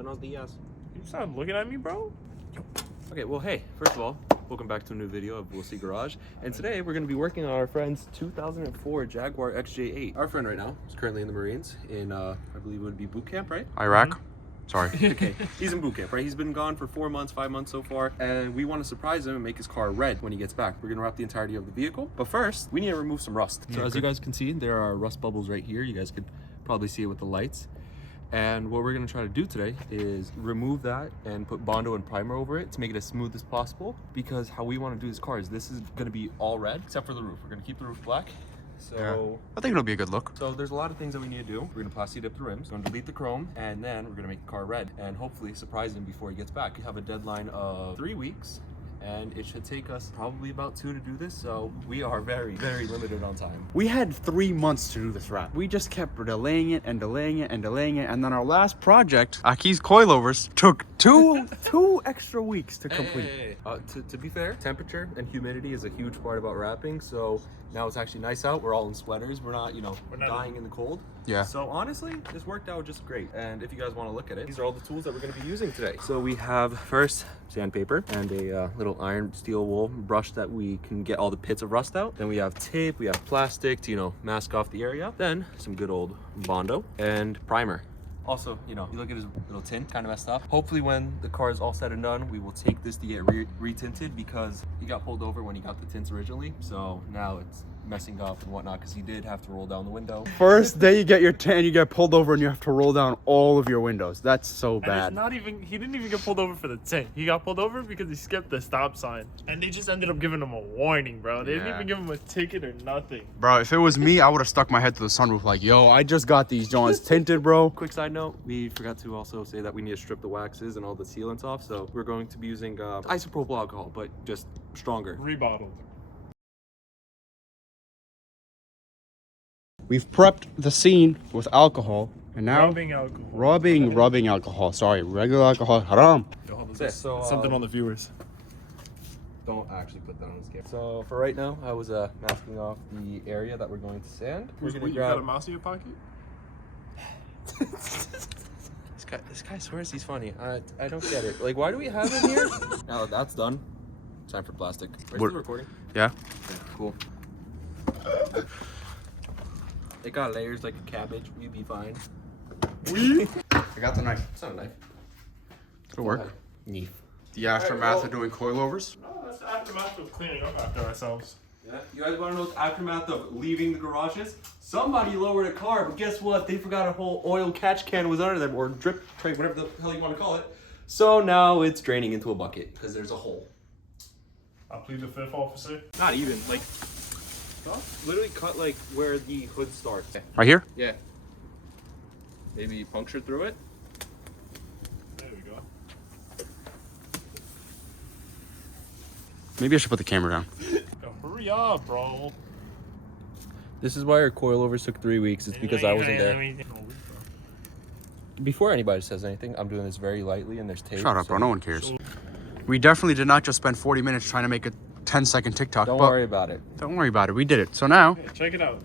Buenos dias. You stop looking at me, bro? Okay, well, hey, first of all, welcome back to a new video of We'll See Garage. And today we're going to be working on our friend's 2004 Jaguar XJ8. Our friend right now is currently in the Marines in, I believe it would be boot camp, right? Iraq? Sorry. Okay, he's in boot camp, right? He's been gone for 4 months, 5 months so far, and we want to surprise him and make his car red when he gets back. We're gonna wrap the entirety of the vehicle, but first, we need to remove some rust. So as you guys can see, there are rust bubbles right here. You guys could probably see it with the lights. And what we're gonna try to do today is remove that and put Bondo and primer over it to make it as smooth as possible, because how we want to do this car is this is gonna be all red, except for the roof. We're gonna keep the roof black. So yeah. I think it'll be a good look. So there's a lot of things that we need to do. We're gonna plasti dip the rims, we're gonna delete the chrome, and then we're gonna make the car red and hopefully surprise him before he gets back. We have a deadline of 3 weeks, and it should take us probably about 2 to do this, so we are very, very limited on time. We had 3 months to do this wrap. We just kept delaying it and delaying it and delaying it, and then our last project, Aki's coilovers, took two extra weeks to complete. Hey. To be fair, temperature and humidity is a huge part about wrapping, so now it's actually nice out. We're all in sweaters. We're not, dying in the cold. Yeah. So honestly, this worked out just great. And if you guys want to look at it, these are all the tools that we're going to be using today. So we have first sandpaper and a little iron steel wool brush that we can get all the pits of rust out. Then we have tape, we have plastic to, mask off the area. Then some good old Bondo and primer. Also, you look at his little tint, kind of messed up. Hopefully when the car is all said and done, we will take this to get re-tinted, because he got pulled over when he got the tints originally. So now it's messing up and whatnot, because he did have to roll down the window. First day you get your tint, you get pulled over and you have to roll down all of your windows. That's so bad. And he didn't even get pulled over for the tint. He got pulled over because he skipped the stop sign. And they just ended up giving him a warning, bro. They didn't even give him a ticket or nothing. Bro, if it was me, I would have stuck my head to the sunroof like, yo, I just got these Johns tinted, bro. Quick side note, we forgot to also say that we need to strip the waxes and all the sealants off. So we're going to be using isopropyl alcohol, but just stronger. Rebottled. We've prepped the scene with alcohol, and now Rubbing alcohol. rubbing alcohol. Sorry, regular alcohol, haram. So, Something on the viewers. Don't actually put that on the scale. So for right now, I was masking off the area that we're going to sand. We're gonna You got a mouse in your pocket? This guy swears he's funny. I don't get it. Like, why do we have him here? Now that that's done, time for plastic. Where's the recording? Yeah. Okay, cool. It got layers like a cabbage. We'd be fine. I got the knife. It's not a knife. It'll work. Knife. The aftermath of doing coilovers. No, that's the aftermath of cleaning up after ourselves. Yeah. You guys want to know the aftermath of leaving the garages? Somebody lowered a car, but guess what? They forgot a whole oil catch can was under them, or drip tray, whatever the hell you want to call it. So now it's draining into a bucket because there's a hole. I plead the fifth, officer. Not even, like, literally cut like where the hood starts. Right here? Yeah. Maybe puncture through it. There we go. Maybe I should put the camera down. Yo, hurry up, bro. This is why our coilovers took 3 weeks. It's because I wasn't there. Before anybody says anything, I'm doing this very lightly, and there's tape. Shut up, bro. No one cares. We definitely did not just spend 40 minutes trying to make a 10-second TikTok. Don't worry about it. Don't worry about it. We did it. So now, Hey, check it out.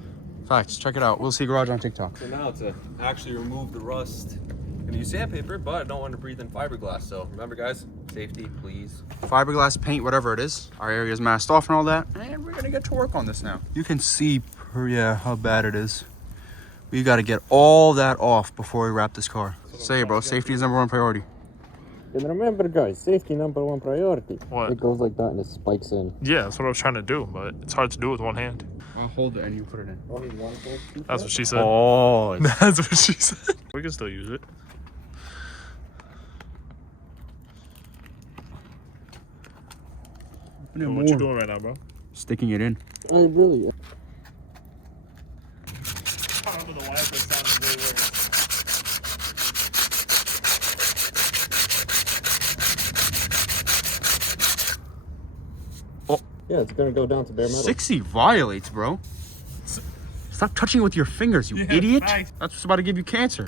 facts. Check it out. We'll see Garage on TikTok. So now to actually remove the rust, I'm gonna use sandpaper, but I don't want to breathe in fiberglass. So remember, guys, safety, please. Fiberglass, paint, whatever it is. Our area is masked off and all that. And we're gonna get to work on this now. You can see, how bad it is. We got to get all that off before we wrap this car. Say it, bro. Safety is #1 priority. And remember, guys, safety #1 priority. What? It goes like that and it spikes in. Yeah, that's what I was trying to do, but it's hard to do with one hand. I'll hold it and you put it in. Only one goes too That's far? what she said. Oh, That's what she said. We can still use it. What you doing right now, bro? Sticking it in. I really. Yeah, it's gonna go down to bare metal. 60 violates, bro. Stop touching it with your fingers, you idiot. Thanks. That's what's about to give you cancer.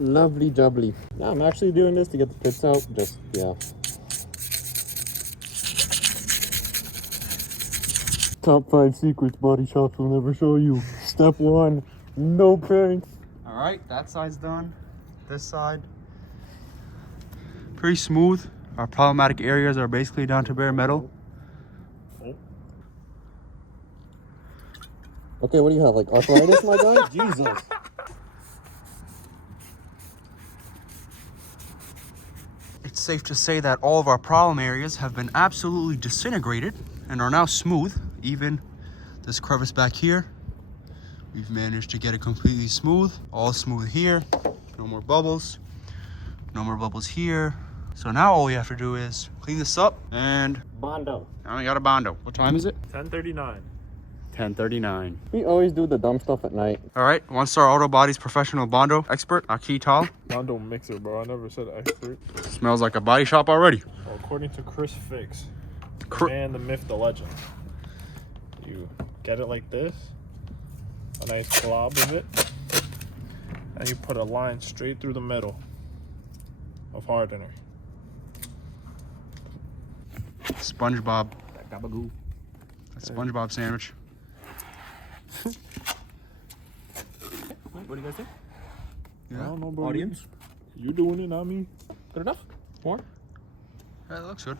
Lovely jubbly. No, I'm actually doing this to get the pits out. Just, yeah. Top 5 secrets body shops will never show you. Step 1, no paint. All right, that side's done. This side, pretty smooth. Our problematic areas are basically down to bare metal. Okay, what do you have, like arthritis, my guy? Jesus. It's safe to say that all of our problem areas have been absolutely disintegrated and are now smooth. Even this crevice back here, we've managed to get it completely smooth. All smooth here. No more bubbles. No more bubbles here. So now all we have to do is clean this up and Bondo. now we got a Bondo. What time is it? 10:39. 10:39. We always do the dumb stuff at night. All right, One Star Auto Body's professional Bondo expert, Aki Tal. Bondo mixer, bro. I never said expert. Smells like a body shop already. Well, according to Chris Fix, Cr- the man, the myth, the legend. You get it like this, a nice glob of it, and you put a line straight through the middle of hardener. SpongeBob. A SpongeBob sandwich. What do you guys think? I don't know, bro. Audience? You doing it, not me. Good enough? More? Yeah, it looks good.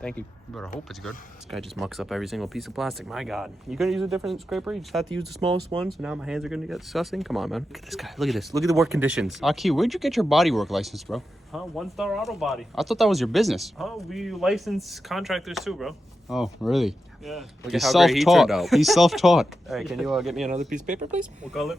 Thank you. You better hope it's good. This guy just mucks up every single piece of plastic. My God. You gonna use a different scraper? You just have to use the smallest one, so now my hands are gonna get disgusting? Come on, man. Look at this guy. Look at this. Look at the work conditions. Aki, where'd you get your bodywork license, bro? Huh? One Star Auto Body. I thought that was your business. Oh, we license contractors too, bro. Oh, really? Yeah. Look He's at how great he turned self-taught. out. He's self-taught. All right, can you get me another piece of paper, please? What color?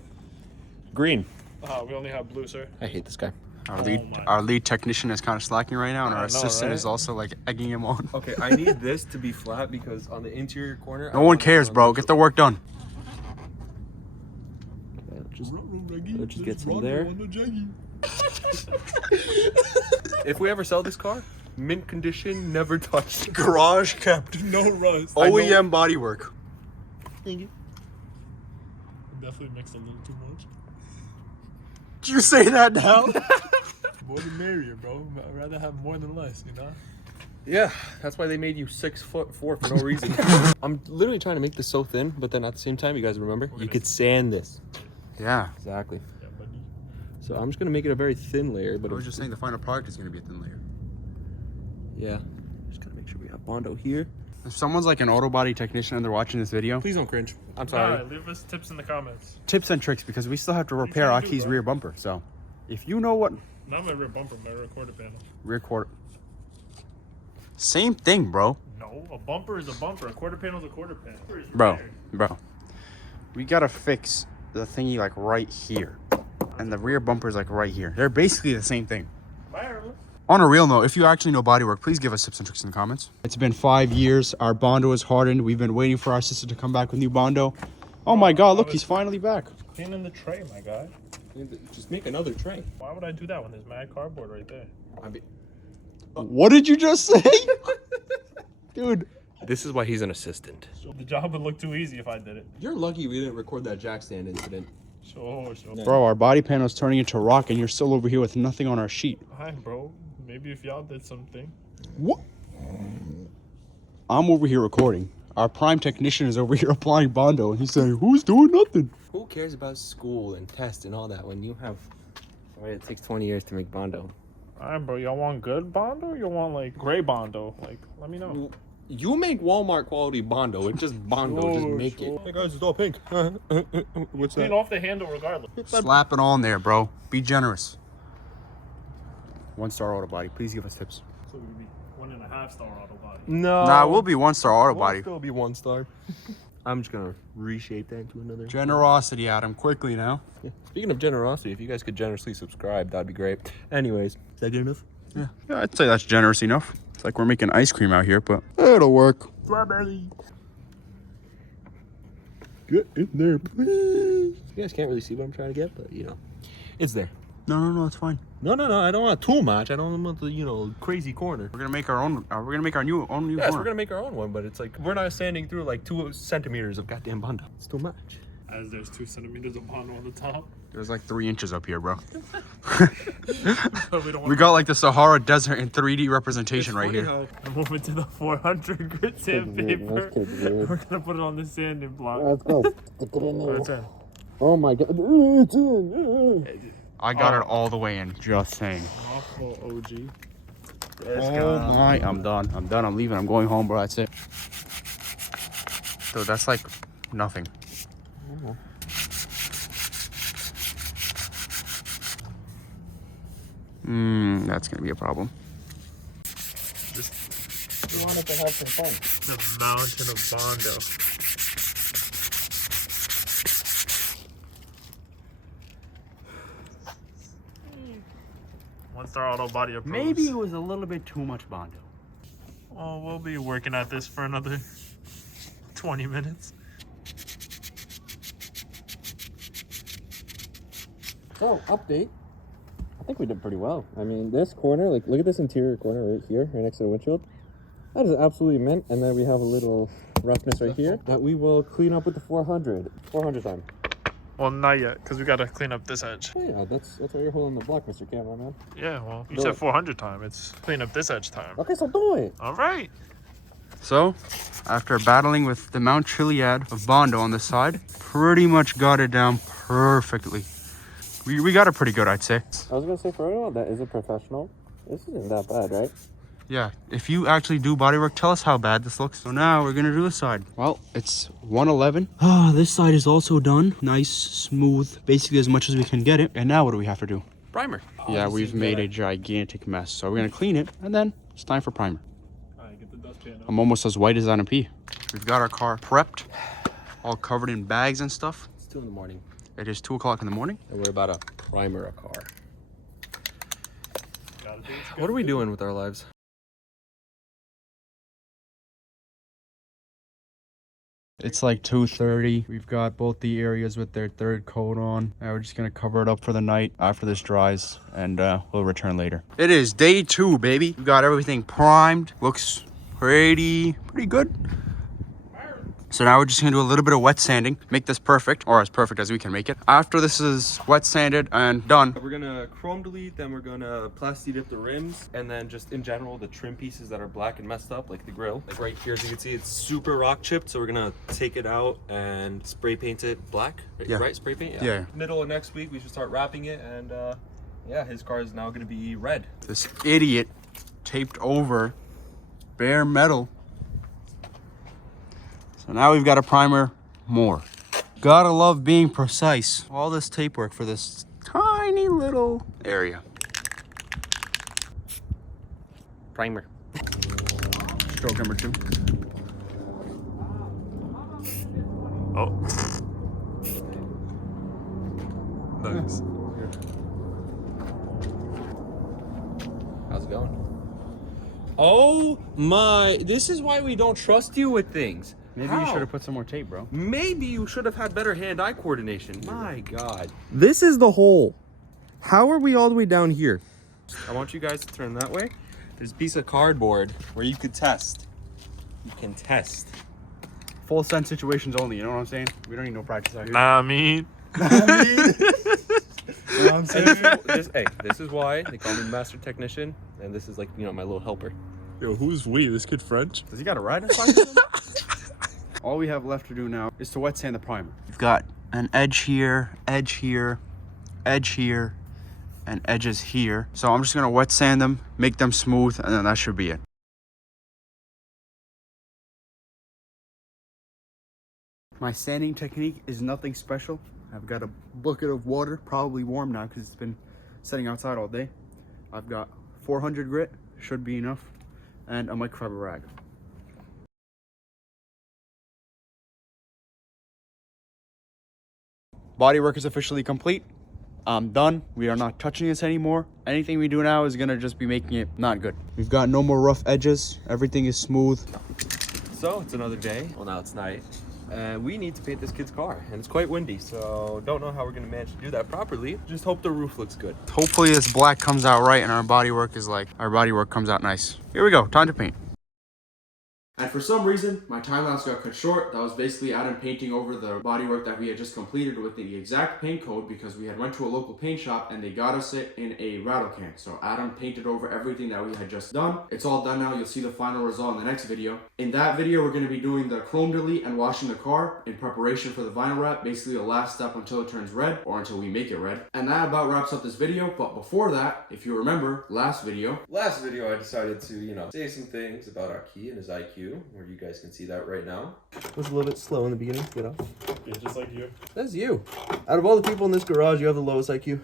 Green. We only have blue, sir. I hate this guy. my. Our lead technician is kind of slacking right now, and I our know, assistant right? is also like egging him on. Okay, I need this to be flat because on the interior corner... No one cares, bro. Get the work done. Okay, let's just get some there. If we ever sell this car, mint condition, never touched. Garage kept. No rust. OEM bodywork. Definitely mixed a little too much. Did you say that now? More the merrier, bro. I'd rather have more than less, you know? Yeah, that's why they made you 6'4" for no reason. I'm literally trying to make this so thin, but then at the same time, you guys remember, you could sand this. Yeah. Exactly. Yeah, buddy. So I'm just gonna make it a very thin layer, but I was just saying the final product is going to be a thin layer. yeah, just gotta make sure we have Bondo here. If someone's like an auto body technician and they're watching this video, Please don't cringe. I'm sorry. Alright, leave us tips in the comments. tips and tricks, because we still have to repair trying to do, Aki's bro? rear bumper. So if you know what Not my rear bumper, my rear quarter panel. rear quarter, same thing, bro. No, a bumper is a bumper. A quarter panel is a quarter panel. Bro, we gotta fix the thingy like right here, and the rear bumper is like right here. They're basically the same thing. Wireless. On a real note, if you actually know bodywork, please give us tips and tricks in the comments. It's been 5 years. Our Bondo is hardened. We've been waiting for our sister to come back with new Bondo. Oh my God, look, he's finally back. Clean in the tray, my guy. Just make another tray. Why would I do that when there's mad cardboard right there? What did you just say? Dude. This is why he's an assistant. So the job would look too easy if I did it. You're lucky we didn't record that jack stand incident. Sure. Bro, our body panel is turning into rock and you're still over here with nothing on our sheet. Hi, bro. Maybe if y'all did something. What? I'm over here recording. Our prime technician is over here applying Bondo and he's saying, who's doing nothing? Who cares about school and tests and all that when you have... Right, it takes 20 years to make Bondo. Alright, bro. Y'all want good Bondo or y'all want like gray Bondo? Like, let me know. You make Walmart quality Bondo. It's just Bondo. Just make it. Hey guys, it's all pink. What's Clean off the handle regardless. Slap it on there, bro. Be generous. 1 Star Auto Body. Please give us tips. So we'd be 1.5 star auto body. No. Nah, we'll be 1 Star Auto We'll Body. still be 1 star. I'm just gonna reshape that into another. Generosity, Adam. Quickly now. Yeah. Speaking of generosity, if you guys could generously subscribe, that'd be great. Anyways, is that good enough? Yeah, I'd say that's generous enough. It's like we're making ice cream out here, but it'll work. Strawberry. Get in there, please. You guys can't really see what I'm trying to get, but you know, it's there. No, it's fine. No, I don't want too much. I don't want the, crazy corner. We're gonna make our own. We're gonna make our own new Yes, corner. we're gonna make our own one, but it's like we're not sanding through like 2 centimeters of goddamn Bondo. It's too much. As there's 2 centimeters of bond on the top. There's like 3 inches up here, bro. But we don't We got like the Sahara Desert in 3D representation right here. I'm moving to the 400 grit sandpaper. We're gonna put it on the sanding block. Let's go. Let's get in there. It's in. Oh my god. It's in. I got it all the way in. Just saying. Awful OG. Oh my, I'm done. I'm leaving. I'm going home, bro. That's it. So that's like nothing. That's gonna be a problem. We wanted to have some fun. The mountain of Bondo. One-star auto body approach. Maybe it was a little bit too much Bondo. Oh, we'll be working at this for another 20 minutes. So, update. I think we did pretty well. I mean, this corner, like, look at this interior corner right here, right next to the windshield. That is absolutely mint. And then we have a little roughness right here that we will clean up with the 400 time. Well, not yet, because we got to clean up this edge. Oh yeah, that's why you're holding the block, Mr. Cameraman. Yeah, well, you Do said it. 400 time. It's clean up this edge time. Okay, so do it. All right. So, after battling with the Mount Chiliad of Bondo on this side, pretty much got it down perfectly. We got it pretty good, I'd say. I was gonna say, for anyone that isn't professional, this isn't that bad, right? Yeah, if you actually do bodywork, tell us how bad this looks. So now we're gonna do this side. Well, it's 111. Ah, this side is also done. Nice, smooth, basically as much as we can get it. And now what do we have to do? Primer. Yeah, we've made a gigantic mess. So we're gonna clean it, and then it's time for primer. All right, get the dustpan out. I'm almost as white as Anna P. We've got our car prepped, all covered in bags and stuff. It's 2 in the morning, It is 2 o'clock in the morning. and we're about to primer a car. Gotta do What are we doing with our lives? It's like 2:30. We've got both the areas with their 3rd coat on. Now we're just gonna cover it up for the night after this dries, and we'll return later. It is day 2, baby. We got everything primed. Looks pretty good. So now we're just gonna do a little bit of wet sanding, make this perfect, or as perfect as we can make it. After this is wet sanded and done, We're gonna chrome delete, then we're gonna plasti dip the rims, and then just in general the trim pieces that are black and messed up, like the grill. Like right here, as you can see, it's super rock chipped, so we're gonna take it out and spray paint it black. Yeah. Right? Spray paint? Yeah. Middle of next week, we should start wrapping it, and yeah, his car is now gonna be red. this idiot taped over bare metal. So now we've got to primer more. Gotta love being precise. All this tape work for this tiny little area. Primer. Stroke number 2. Oh. Nice. How's it going? Oh my, this is why we don't trust you with things. Maybe How? you should have put some more tape, bro. Maybe you should have had better hand-eye coordination. My God. This is the hole. How are we all the way down here? I want you guys to turn that way. There's a piece of cardboard where you could test. You can test. Full send situations only, you know what I'm saying? We don't need no practice out here. Nah, I mean. You know what I'm saying? This is why they call me the master technician, and this is like, you know, my little helper. Yo, who's we? This kid French? Does he got a ride inside? All we have left to do now is to wet sand the primer. We've got an edge here, edge here, edge here, and edges here. So I'm just gonna wet sand them, make them smooth, and then that should be it. My sanding technique is nothing special. I've got a bucket of water, probably warm now because it's been sitting outside all day. I've got 400 grit, should be enough, and a microfiber rag. Bodywork is officially complete. I'm done. We are not touching this anymore. Anything we do now is gonna just be making it not good. We've got no more rough edges. Everything is smooth. So it's another day. Well, now it's night. And we need to paint this kid's car. And it's quite windy, so don't know how we're gonna manage to do that properly. Just hope the roof looks good. Hopefully this black comes out right and our bodywork comes out nice. Here we go, time to paint. And for some reason, my time lapse got cut short. That was basically Adam painting over the bodywork that we had just completed with the exact paint code because we had went to a local paint shop and they got us it in a rattle can. So Adam painted over everything that we had just done. It's all done now. You'll see the final result in the next video. In that video, we're going to be doing the chrome delete and washing the car in preparation for the vinyl wrap. Basically the last step until it turns red or until we make it red. And that about wraps up this video. But before that, if you remember last video, I decided to, say some things about Aki and his IQ, where you guys can see that right now. It was a little bit slow in the beginning to get off. Yeah, just like you. That's you. Out of all the people in this garage, you have the lowest IQ.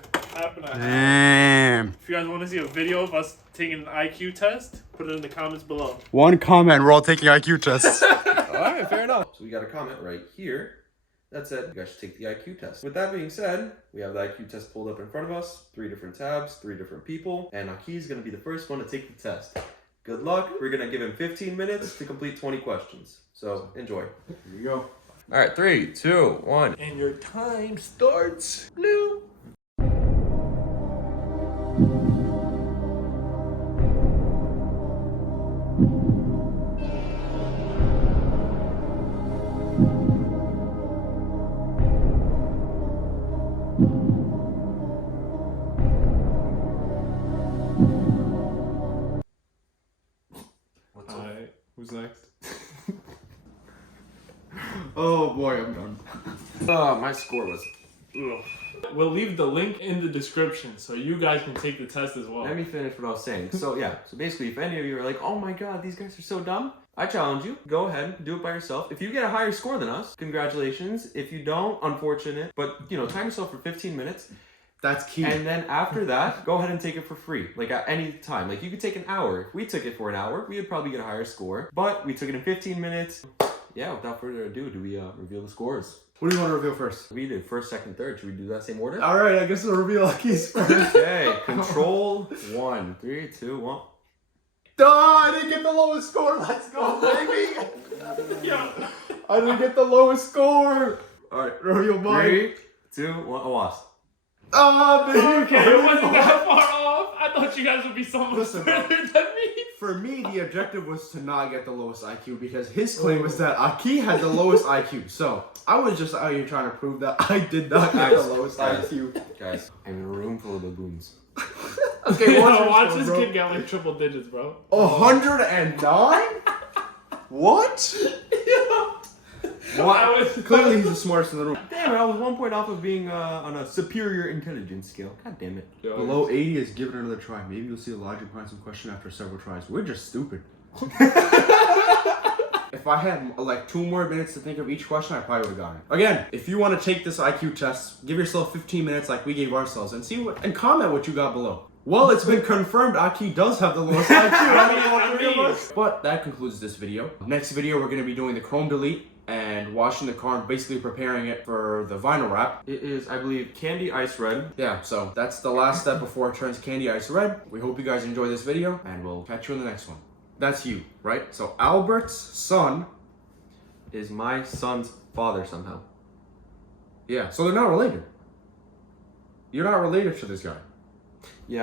damn. If you guys want to see a video of us taking an IQ test, put it in the comments below. One comment, we're all taking IQ tests. Alright, fair enough. So we got a comment right here that said you guys should take the IQ test. With that being said, we have the IQ test pulled up in front of us, 3 different tabs, 3 different people, and Aki's gonna be the first one to take the test. Good luck. We're gonna give him 15 minutes to complete 20 questions. So enjoy. Here you go. Alright, 3, 2, 1. And your time starts now. Alright, who's next? Oh boy, I'm done. My score was. We'll leave the link in the description so you guys can take the test as well. Let me finish what I was saying. So basically, if any of you are like, oh my god, these guys are so dumb, I challenge you, go ahead, do it by yourself. If you get a higher score than us, congratulations. If you don't, unfortunate. But, time yourself for 15 minutes. That's key. And then after that, go ahead and take it for free. Like at any time. Like you could take an hour. If we took it for an hour, we would probably get a higher score. But we took it in 15 minutes. Yeah, without further ado, do we reveal the scores? What do you want to reveal first? We did first, second, third. Should we do that same order? Alright, I guess we'll reveal Aki's first. Okay, control 1. 3, 2, 1. Duh, I didn't get the lowest score. Let's go, baby. Yeah. I didn't get the lowest score. Alright, reveal mine. 3, 2, 1. A wasp. Oh, baby. Okay, it wasn't that far off. I thought you guys would be so much Listen, better bro. than me. For me, the objective was to not get the lowest IQ because his claim was that Aki had the lowest IQ. So I was just out here trying to prove that I did not get the lowest IQ. Guys, I'm in a room full of baboons. Okay, Watch this kid get like triple digits, bro. 109? What? What? Clearly he's the smartest in the room. Damn it, I was 1 point off of being on a superior intelligence scale. God damn it. Below 80 is give it another try. Maybe you'll see the logic behind some question after several tries. We're just stupid. If I had like 2 more minutes to think of each question, I probably would have gotten it. Again, if you want to take this IQ test, give yourself 15 minutes like we gave ourselves and and comment what you got below. Well, it's been confirmed Aki does have the lowest IQ. I mean, But that concludes this video. Next video, we're going to be doing the chrome delete and washing the car and basically preparing it for the vinyl wrap. It is, I believe, candy ice red. Yeah, so that's the last step before it turns candy ice red. We hope you guys enjoy this video, and we'll catch you in the next one. That's you, right? So Albert's son Is my son's father somehow. Yeah, so they're not related. You're not related to this guy. Yeah.